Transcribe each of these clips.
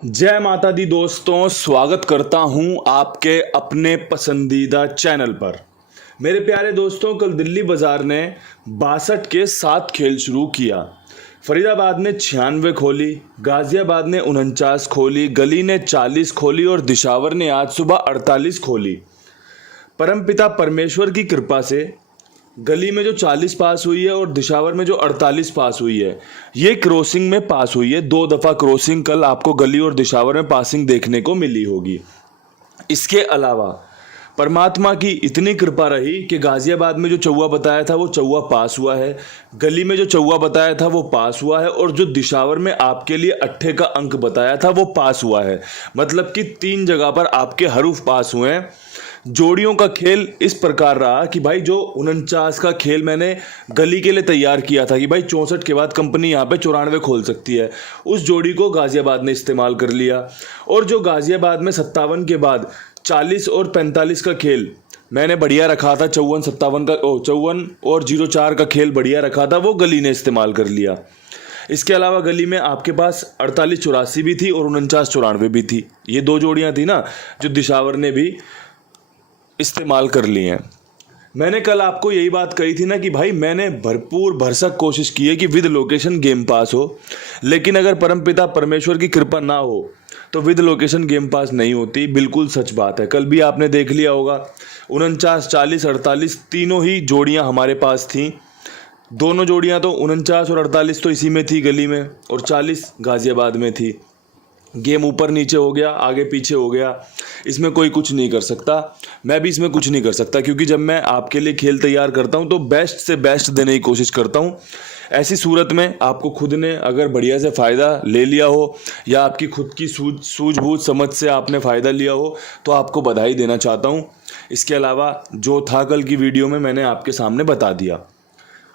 जय माता दी दोस्तों, स्वागत करता हूं आपके अपने पसंदीदा चैनल पर। मेरे प्यारे दोस्तों, कल दिल्ली बाजार ने 62 के 7 खेल शुरू किया। फरीदाबाद ने 96 खोली, गाजियाबाद ने 49 खोली, गली ने 40 खोली और दिशावर ने आज सुबह 48 खोली। परमपिता परमेश्वर की कृपा से गली में जो 40 पास हुई है और दिशावर में जो 48 पास हुई है, ये क्रॉसिंग में पास हुई है। 2 दफ़ा क्रॉसिंग कल आपको गली और दिशावर में पासिंग देखने को मिली होगी। इसके अलावा परमात्मा की इतनी कृपा रही कि गाजियाबाद में जो चौवा बताया था वो चौवा पास हुआ है, गली में जो चौवा बताया था वो पास हुआ है और जो दिशावर में आपके लिए 8 का अंक बताया था वो पास हुआ है। मतलब कि 3 जगह पर आपके हरूफ पास हुए हैं। जोड़ियों का खेल इस प्रकार रहा कि भाई जो 49 का खेल मैंने गली के लिए तैयार किया था कि भाई 64 के बाद कंपनी यहाँ पे 94 खोल सकती है, उस जोड़ी को गाजियाबाद ने इस्तेमाल कर लिया। और जो गाजियाबाद में 57 के बाद 40 और 45 का खेल मैंने बढ़िया रखा था, 54 और 04 का खेल बढ़िया रखा था, वो गली ने इस्तेमाल कर लिया। इसके अलावा गली में आपके पास 48-84 भी थी और 49-94 भी थी। ये 2 जोड़ियाँ थी ना जो दिशावर ने भी इस्तेमाल कर ली हैं। मैंने कल आपको यही बात कही थी ना कि भाई मैंने भरपूर भरसक कोशिश की है कि विद लोकेशन गेम पास हो, लेकिन अगर परमपिता परमेश्वर की कृपा ना हो तो विद लोकेशन गेम पास नहीं होती। बिल्कुल सच बात है। कल भी आपने देख लिया होगा 49, 40, 48 तीनों ही जोड़ियां हमारे पास थीं। दोनों जोड़ियां तो 49 और 48 तो इसी में थी गली में, और 40 गाजियाबाद में थी। गेम ऊपर नीचे हो गया, आगे पीछे हो गया, इसमें कोई कुछ नहीं कर सकता। मैं भी इसमें कुछ नहीं कर सकता, क्योंकि जब मैं आपके लिए खेल तैयार करता हूं तो बेस्ट से बेस्ट देने की कोशिश करता हूं। ऐसी सूरत में आपको खुद ने अगर बढ़िया से फ़ायदा ले लिया हो या आपकी खुद की सूझबूझ समझ से आपने फ़ायदा लिया हो तो आपको बधाई देना चाहता हूं। इसके अलावा जो था कल की वीडियो में मैंने आपके सामने बता दिया।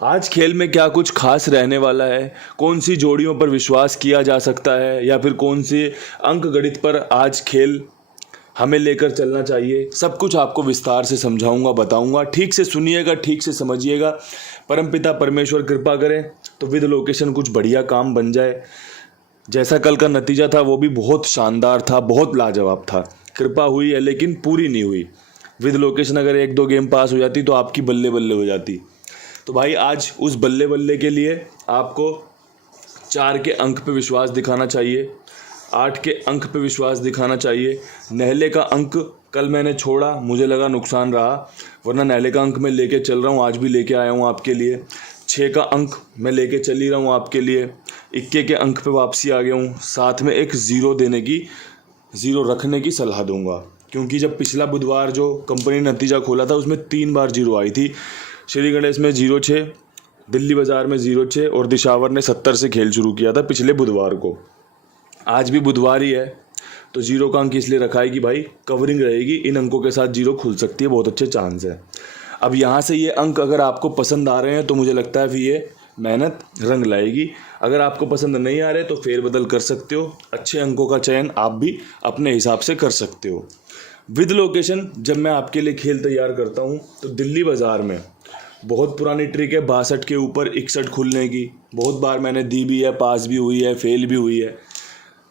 आज खेल में क्या कुछ खास रहने वाला है, कौन सी जोड़ियों पर विश्वास किया जा सकता है या फिर कौन से अंक गणित पर आज खेल हमें लेकर चलना चाहिए, सब कुछ आपको विस्तार से समझाऊंगा, बताऊंगा। ठीक से सुनिएगा, ठीक से समझिएगा। परमपिता परमेश्वर कृपा करें तो विद लोकेशन कुछ बढ़िया काम बन जाए। जैसा कल का नतीजा था वो भी बहुत शानदार था, बहुत लाजवाब था। कृपा हुई है लेकिन पूरी नहीं हुई। विद लोकेशन अगर 1-2 गेम पास हो जाती तो आपकी बल्ले बल्ले हो जाती। तो भाई आज उस बल्ले बल्ले के लिए आपको 4 के अंक पे विश्वास दिखाना चाहिए, 8 के अंक पे विश्वास दिखाना चाहिए। नहले का अंक कल मैंने छोड़ा, मुझे लगा नुकसान रहा, वरना नहले का अंक मैं लेके चल रहा हूँ, आज भी लेके आया हूँ आपके लिए। 6 का अंक मैं लेके चल ही रहा हूँ आपके लिए। 21 के अंक पे वापसी आ गया हूँ। साथ में एक ज़ीरो रखने की सलाह दूंगा, क्योंकि जब पिछला बुधवार जो कंपनी ने नतीजा खोला था उसमें 3 बार 0 आई थी। श्री गणेश में 0-6, दिल्ली बाजार में 0-6 और दिशावर ने 70 से खेल शुरू किया था पिछले बुधवार को। आज भी बुधवार ही है तो 0 का अंक इसलिए रखा है कि भाई कवरिंग रहेगी, इन अंकों के साथ 0 खुल सकती है, बहुत अच्छे चांस है। अब यहाँ से ये अंक अगर आपको पसंद आ रहे हैं तो मुझे लगता है फिर ये मेहनत रंग लाएगी। अगर आपको पसंद नहीं आ रहे तो फेरबदल कर सकते हो। अच्छे अंकों का चयन आप भी अपने हिसाब से कर सकते हो। विद लोकेशन जब मैं आपके लिए खेल तैयार करता हूँ तो दिल्ली बाज़ार में बहुत पुरानी ट्रिक है 62 के ऊपर 61 खुलने की। बहुत बार मैंने दी भी है, पास भी हुई है, फेल भी हुई है।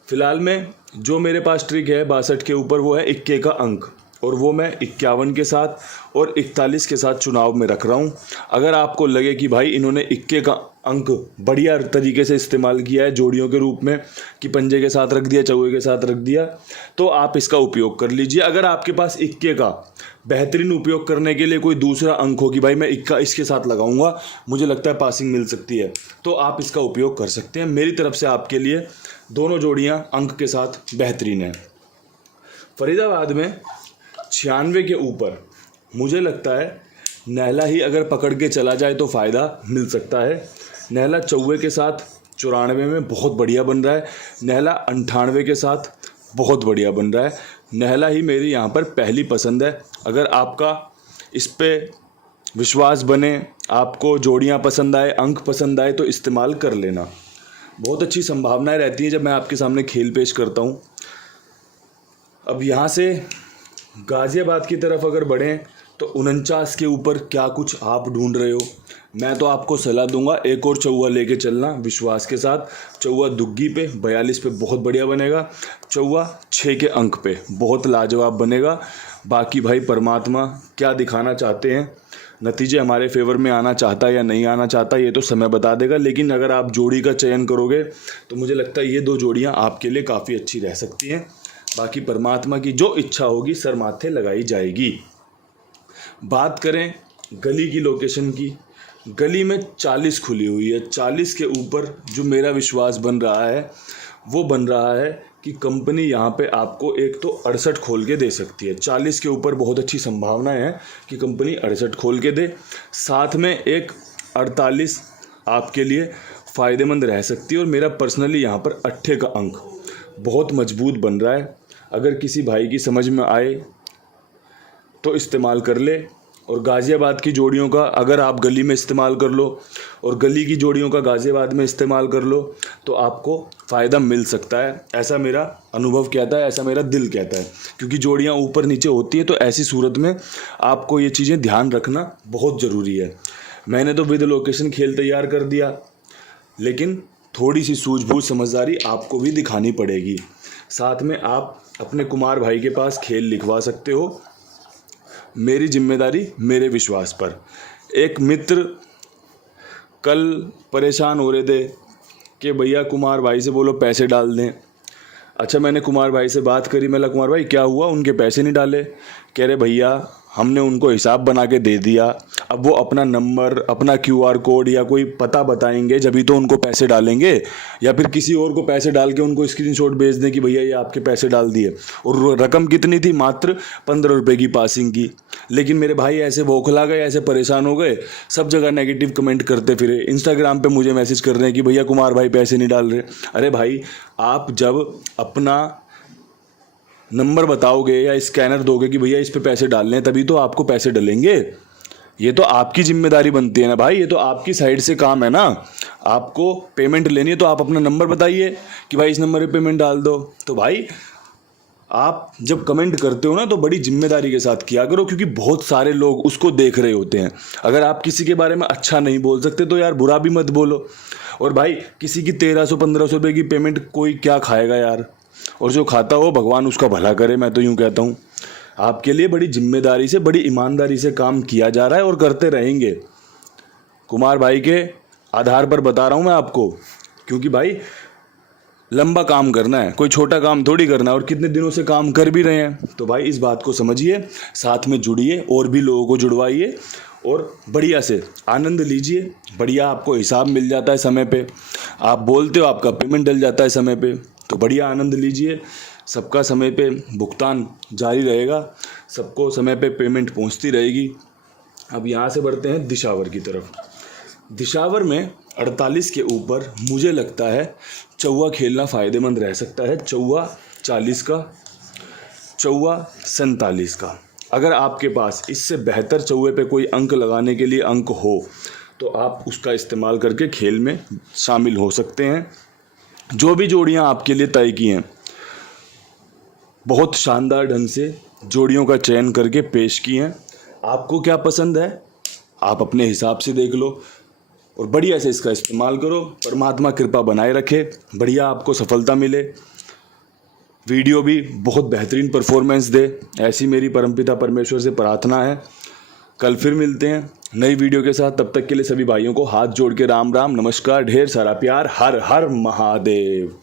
फिलहाल में जो मेरे पास ट्रिक है 62 के ऊपर वो है 21 का अंक, और वो मैं 51 के साथ और 41 के साथ चुनाव में रख रहा हूँ। अगर आपको लगे कि भाई इन्होंने 21 का अंक बढ़िया तरीके से इस्तेमाल किया है जोड़ियों के रूप में, कि पंजे के साथ रख दिया, चौके के साथ रख दिया, तो आप इसका उपयोग कर लीजिए। अगर आपके पास 21 का बेहतरीन उपयोग करने के लिए कोई दूसरा अंक हो कि भाई मैं 21 इसके साथ लगाऊंगा, मुझे लगता है पासिंग मिल सकती है, तो आप इसका उपयोग कर सकते हैं। मेरी तरफ से आपके लिए दोनों जोड़ियां अंक के साथ बेहतरीन है। फरीदाबाद में 96 के ऊपर मुझे लगता है नहला ही अगर पकड़ के चला जाए तो फ़ायदा मिल सकता है। नहला 94 के साथ 94 में बहुत बढ़िया बन रहा है। नहला 98 के साथ बहुत बढ़िया बन रहा है। नहला ही मेरी यहाँ पर पहली पसंद है। अगर आपका इस पर विश्वास बने, आपको जोड़ियाँ पसंद आए, अंक पसंद आए, तो इस्तेमाल कर लेना। बहुत अच्छी संभावनाएं रहती हैं जब मैं आपके सामने खेल पेश करता हूँ। अब यहाँ से गाज़ियाबाद की तरफ अगर बढ़ें तो 49 के ऊपर क्या कुछ आप ढूंढ रहे हो? मैं तो आपको सलाह दूंगा एक और चौवा लेके चलना विश्वास के साथ। चौवा दुग्गी पे 42 पे बहुत बढ़िया बनेगा, चौवा 6 के अंक पे बहुत लाजवाब बनेगा। बाकी भाई परमात्मा क्या दिखाना चाहते हैं, नतीजे हमारे फेवर में आना चाहता है या नहीं आना चाहता ये तो समय बता देगा। लेकिन अगर आप जोड़ी का चयन करोगे तो मुझे लगता है ये 2 जोड़ियाँ आपके लिए काफ़ी अच्छी रह सकती हैं। बाकी परमात्मा की जो इच्छा होगी सर माथे लगाई जाएगी। बात करें गली की लोकेशन की, गली में 40 खुली हुई है। 40 के ऊपर जो मेरा विश्वास बन रहा है वो बन रहा है कि कंपनी यहाँ पे आपको एक तो 68 खोल के दे सकती है। 40 के ऊपर बहुत अच्छी संभावनाएं हैं कि कंपनी 68 खोल के दे, साथ में एक 48 आपके लिए फ़ायदेमंद रह सकती है। और मेरा पर्सनली यहाँ पर 8 का अंक बहुत मजबूत बन रहा है। अगर किसी भाई की समझ में आए तो इस्तेमाल कर ले। और गाज़ियाबाद की जोड़ियों का अगर आप गली में इस्तेमाल कर लो और गली की जोड़ियों का गाज़ियाबाद में इस्तेमाल कर लो तो आपको फ़ायदा मिल सकता है। ऐसा मेरा अनुभव कहता है, ऐसा मेरा दिल कहता है, क्योंकि जोड़ियाँ ऊपर नीचे होती हैं तो ऐसी सूरत में आपको ये चीज़ें ध्यान रखना बहुत ज़रूरी है। मैंने तो विद लोकेशन खेल तैयार कर दिया, लेकिन थोड़ी सी सूझबूझ समझदारी आपको भी दिखानी पड़ेगी। साथ में आप अपने कुमार भाई के पास खेल लिखवा सकते हो, मेरी जिम्मेदारी मेरे विश्वास पर। एक मित्र कल परेशान हो रहे थे कि भैया कुमार भाई से बोलो पैसे डाल दें। अच्छा, मैंने कुमार भाई से बात करी, मैं कुमार भाई क्या हुआ, उनके पैसे नहीं डाले? कह रहे भैया हमने उनको हिसाब बना के दे दिया, अब वो अपना नंबर, अपना QR कोड या कोई पता बताएंगे जब ही तो उनको पैसे डालेंगे, या फिर किसी और को पैसे डाल के उनको स्क्रीनशॉट भेज दें कि भैया ये आपके पैसे डाल दिए। और रकम कितनी थी? मात्र 15 रुपये की पासिंग की। लेकिन मेरे भाई ऐसे बौखला गए, ऐसे परेशान हो गए, सब जगह नेगेटिव कमेंट करते फिरे। इंस्टाग्राम पे मुझे मैसेज कर रहे हैं कि भैया कुमार भाई पैसे नहीं डाल रहे। अरे भाई, आप जब अपना नंबर बताओगे या स्कैनर दोगे कि भैया इस पे पैसे डालने हैं, तभी तो आपको पैसे डलेंगे। ये तो आपकी जिम्मेदारी बनती है ना भाई, ये तो आपकी साइड से काम है ना। आपको पेमेंट लेनी है तो आप अपना नंबर बताइए कि भाई इस नंबर पे पेमेंट डाल दो। तो भाई आप जब कमेंट करते हो ना तो बड़ी जिम्मेदारी के साथ किया करो, क्योंकि बहुत सारे लोग उसको देख रहे होते हैं। अगर आप किसी के बारे में अच्छा नहीं बोल सकते तो यार बुरा भी मत बोलो। और भाई किसी की 1300-1500 रुपये की पेमेंट कोई क्या खाएगा यार, और जो खाता हो भगवान उसका भला करे। मैं तो यूँ कहता हूँ, आपके लिए बड़ी जिम्मेदारी से, बड़ी ईमानदारी से काम किया जा रहा है और करते रहेंगे। कुमार भाई के आधार पर बता रहा हूँ मैं आपको, क्योंकि भाई लंबा काम करना है, कोई छोटा काम थोड़ी करना है। और कितने दिनों से काम कर भी रहे हैं, तो भाई इस बात को समझिए, साथ में जुड़िए और भी लोगों को जुड़वाइए और बढ़िया से आनंद लीजिए। बढ़िया आपको हिसाब मिल जाता है समय पे, आप बोलते हो आपका पेमेंट डल जाता है समय पे, तो बढ़िया आनंद लीजिए। सबका समय पे भुगतान जारी रहेगा, सबको समय पे पेमेंट पहुंचती रहेगी। अब यहाँ से बढ़ते हैं दिशावर की तरफ। दिशावर में 48 के ऊपर मुझे लगता है चौवा खेलना फ़ायदेमंद रह सकता है। चौवा 40 का, चौवा 47 का। अगर आपके पास इससे बेहतर चौवे पे कोई अंक लगाने के लिए अंक हो तो आप उसका इस्तेमाल करके खेल में शामिल हो सकते हैं। जो भी जोड़ियां आपके लिए तय की हैं, बहुत शानदार ढंग से जोड़ियों का चयन करके पेश की हैं। आपको क्या पसंद है आप अपने हिसाब से देख लो और बढ़िया से इसका इस्तेमाल करो। परमात्मा कृपा बनाए रखे, बढ़िया आपको सफलता मिले, वीडियो भी बहुत बेहतरीन परफॉर्मेंस दे, ऐसी मेरी परमपिता परमेश्वर से प्रार्थना है। कल फिर मिलते हैं नई वीडियो के साथ, तब तक के लिए सभी भाइयों को हाथ जोड़ के राम राम, नमस्कार, ढेर सारा प्यार, हर हर महादेव।